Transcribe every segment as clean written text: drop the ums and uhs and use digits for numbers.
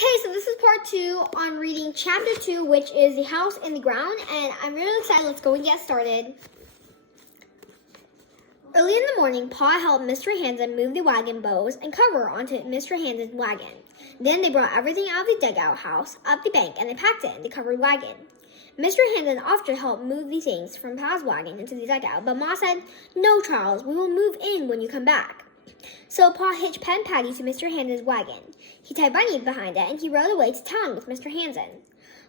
Okay, so this is part 2 on reading chapter 2, which is The House in the Ground, and I'm really excited. Let's go and get started. Early in the morning, Pa helped Mr. Hansen move the wagon bows and cover onto Mr. Hansen's wagon. Then they brought everything out of the dugout house up the bank and they packed it in the covered wagon. Mr. Hansen often helped move the things from Pa's wagon into the dugout, but Ma said, "No, Charles, we will move in when you come back." So Pa hitched Pen Patty to Mr. Hansen's wagon. He tied Bunny behind it, and he rode away to town with Mr. Hansen.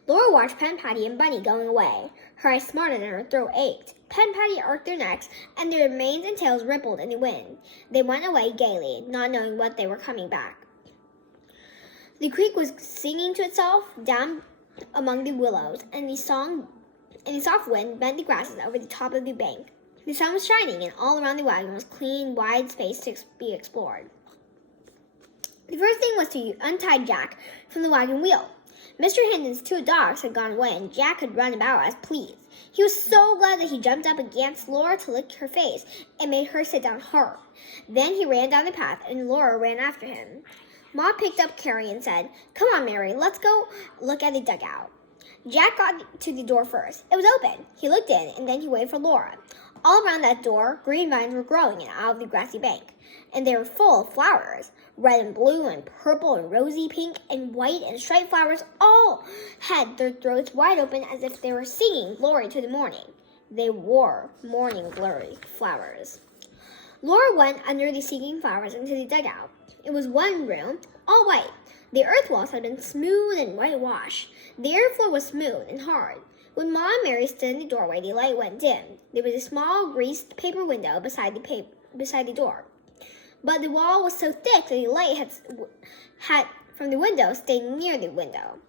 Laura watched Pen Patty and Bunny going away. Her eyes smarted and her throat ached. Pen Patty arched their necks, and their manes and tails rippled in the wind. They went away gaily, not knowing what they were coming back. The creek was singing to itself down among the willows, and the soft wind bent the grasses over the top of the bank. The sun was shining, and all around the wagon was clean, wide space to be explored. The first thing was to untie Jack from the wagon wheel. Mr. Hansen's 2 dogs had gone away, and Jack could run about as pleased. He was so glad that he jumped up against Laura to lick her face and made her sit down hard. Then he ran down the path, and Laura ran after him. Ma picked up Carrie and said, "Come on, Mary, let's go look at the dugout." Jack got to the door first. It was open. He looked in, and then he waited for Laura. All around that door, green vines were growing out of the grassy bank, and they were full of flowers. Red and blue and purple and rosy pink and white and striped flowers all had their throats wide open as if they were singing glory to the morning. They wore morning glory flowers. Laura went under the singing flowers into the dugout. It was one room, all white. The earth walls had been smooth and whitewashed. The air floor was smooth and hard. When Ma and Mary stood in the doorway, the light went dim. There was a small greased paper window beside the door. But the wall was so thick that the light had from the window stayed near the window.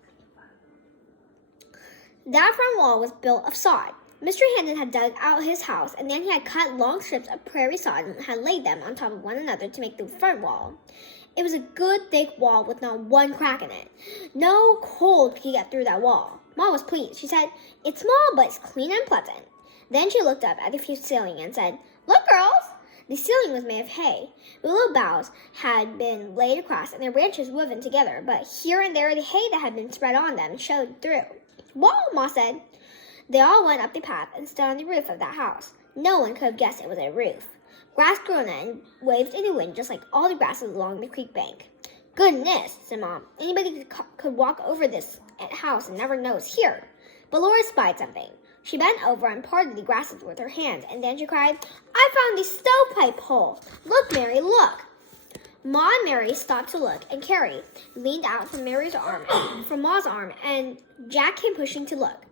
That front wall was built of sod. Mr. Hansen had dug out his house, and then he had cut long strips of prairie sod and had laid them on top of one another to make the front wall. It was a good thick wall with not one crack in it. No cold could get through that wall. Ma was pleased. She said, "It's small, but it's clean and pleasant." Then she looked up at the ceiling and said, "Look, girls!" The ceiling was made of hay. Willow boughs had been laid across and their branches woven together, but here and there the hay that had been spread on them showed through. "Wall," Ma said. They all went up the path and stood on the roof of that house. No one could have guessed it was a roof. Grass grew on it and waved in the wind just like all the grasses along the creek bank. "Goodness," said Mom. "Anybody could walk over this house and never know it's here." But Laura spied something. She bent over and parted the grasses with her hands, and then she cried, "I found the stovepipe hole! Look, Mary, look!" Ma and Mary stopped to look, and Carrie leaned out from Ma's arm, and Jack came pushing to look.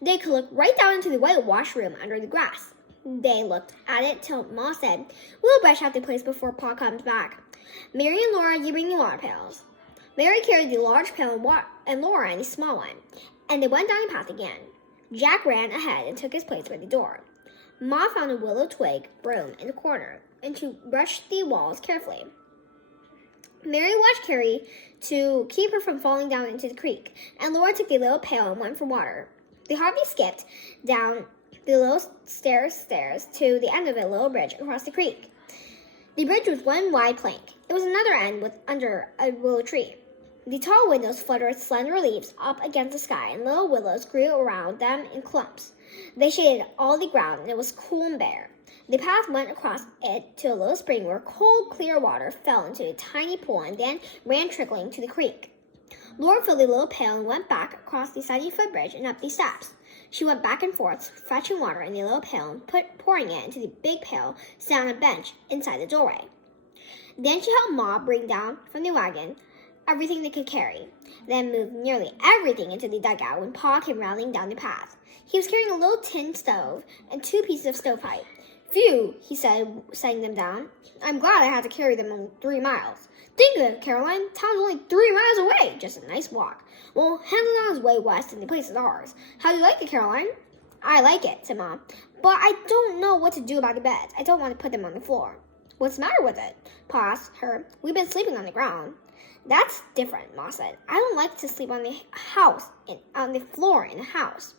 They could look right down into the whitewashed room under the grass. They looked at it till Ma said, "We'll brush out the place before Pa comes back. Mary and Laura, you bring the water pails." Mary carried the large pail and Laura in the small one, and they went down the path again. Jack ran ahead and took his place by the door. Ma found a willow twig broom in the corner, and she brushed the walls carefully. Mary watched Carrie to keep her from falling down into the creek, and Laura took the little pail and went for water. They hardly skipped down the little stairs to the end of a little bridge across the creek. The bridge was one wide plank. It was another end under a willow tree. The tall windows fluttered slender leaves up against the sky, and little willows grew around them in clumps. They shaded all the ground, and it was cool and bare. The path went across it to a little spring where cold, clear water fell into a tiny pool and then ran trickling to the creek. Laura filled the little pail and went back across the sunny footbridge and up the steps. She went back and forth, fetching water in the little pail and pouring it into the big pail set on a bench inside the doorway. Then she helped Ma bring down from the wagon everything they could carry, then moved nearly everything into the dugout when Pa came rattling down the path. He was carrying a little tin stove and 2 pieces of stovepipe. "Phew," he said, setting them down. "I'm glad I had to carry them only 3 miles. Think of it, Caroline, town's only 3 miles away, just a nice walk. Well, Hansen is way west and the place is ours. How do you like it, Caroline?" "I like it," said Mom, "but I don't know what to do about the beds. I don't want to put them on the floor." "What's the matter with it?" Pa asked her. "We've been sleeping on the ground." "That's different," Ma said. "I don't like to sleep on the floor in the house."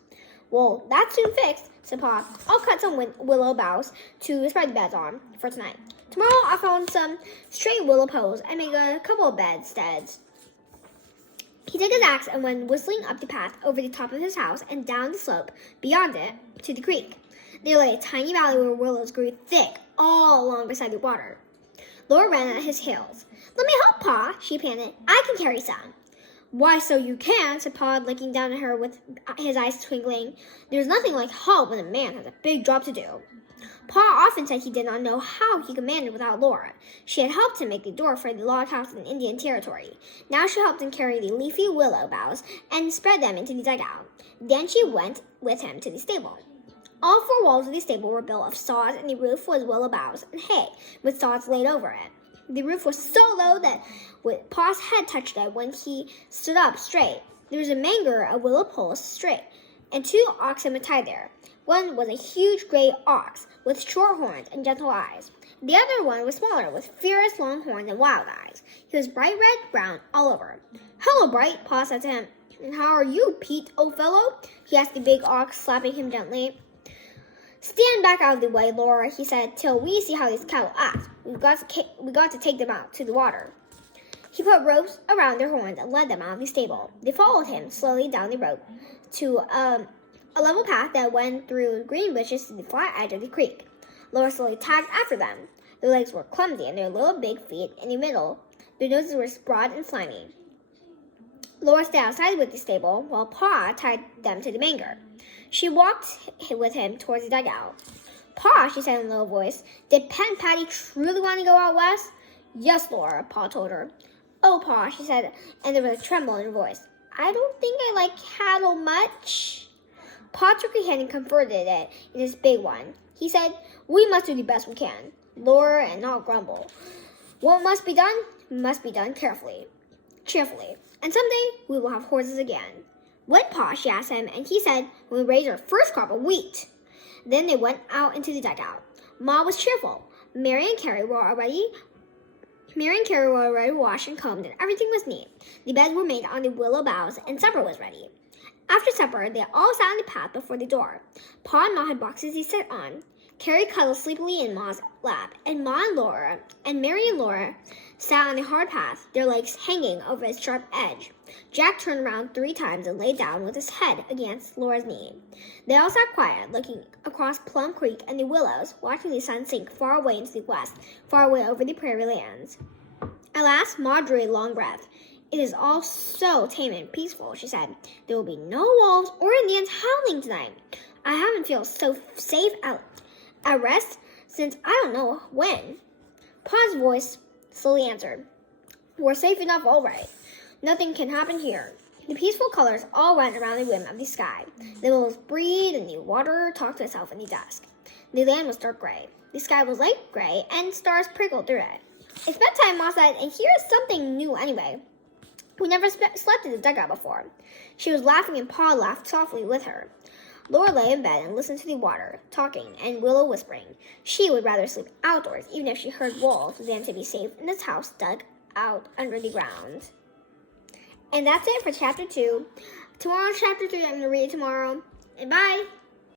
"Well, that's soon fixed," said Pa. "I'll cut some willow boughs to spread the beds on for tonight. Tomorrow I'll find some straight willow poles and make a couple of bedsteads." took his axe and went whistling up the path over the top of his house and down the slope beyond it to the creek. There lay a tiny valley where willows grew thick all along beside the water. Laura ran at his heels. "Let me help, Pa," she panted. "I can carry some." "Why, so you can," said Pa, looking down at her with his eyes twinkling. "There's nothing like help when a man has a big job to do." Pa often said he did not know how he could manage without Laura. She had helped him make the door for the log house in Indian Territory. Now she helped him carry the leafy willow boughs and spread them into the dugout. Then she went with him to the stable. All four walls of the stable were built of sods, and the roof was willow boughs and hay, with sods laid over it. The roof was so low that Pa's head touched it when he stood up straight. There was a manger of willow poles straight, and 2 oxen were tied there. One was a huge gray ox with short horns and gentle eyes. The other one was smaller, with fierce long horns and wild eyes. He was bright red-brown all over. "Hello, Bright," Pa said to him. "And how are you, Pete, old fellow?" he asked the big ox, slapping him gently. "Stand back out of the way, Laura," he said, "till we see how these cattle act. We got to take them out to the water." He put ropes around their horns and led them out of the stable. They followed him slowly down the road to a level path that went through green bushes to the flat edge of the creek. Laura slowly tagged after them. Their legs were clumsy and their little big feet in the middle. Their noses were broad and slimy. Laura stayed outside with the stable while Pa tied them to the manger. She walked with him towards the dugout. "Pa," she said in a low voice, "did Pet and Patty truly want to go out west?" "Yes, Laura," Pa told her. "Oh, Pa," she said, and there was a tremble in her voice. "I don't think I like cattle much." Pa took her hand and comforted it in his big one. He said, "We must do the best we can, Laura, and not grumble. What must be done cheerfully. And someday we will have horses again." "When, Pa?" she asked him, and he said, "When we raise our first crop of wheat." Then they went out into the dugout. Ma was cheerful. Mary and Carrie were already washed and combed, and everything was neat. The beds were made on the willow boughs, and supper was ready. After supper, they all sat on the path before the door. Pa and Ma had boxes to sit on. Carrie cuddled sleepily in Ma's lap, and Mary and Laura sat on the hard path, their legs hanging over its sharp edge. Jack turned around 3 times and lay down with his head against Laura's knee. They all sat quiet, looking across Plum Creek and the willows, watching the sun sink far away into the west, far away over the prairie lands. At last, Ma drew a long breath. "It is all so tame and peaceful," she said. "There will be no wolves or Indians howling tonight. I haven't felt so safe at rest since I don't know when." Pa's voice slowly answered, "We're safe enough all right. Nothing can happen here." The peaceful colors all went around the rim of the sky. The willows breathed and the water talked to itself in the dusk. The land was dark gray. The sky was light gray and stars prickled through it. "It's bedtime," Ma said, "and here's something new anyway. We never slept in the dugout before." She was laughing and Pa laughed softly with her. Laura lay in bed and listened to the water, talking, and Willow whispering. She would rather sleep outdoors, even if she heard wolves, than to be safe in this house dug out under the ground. And that's it for Chapter 2. Tomorrow's Chapter 3, I'm going to read it tomorrow. And bye!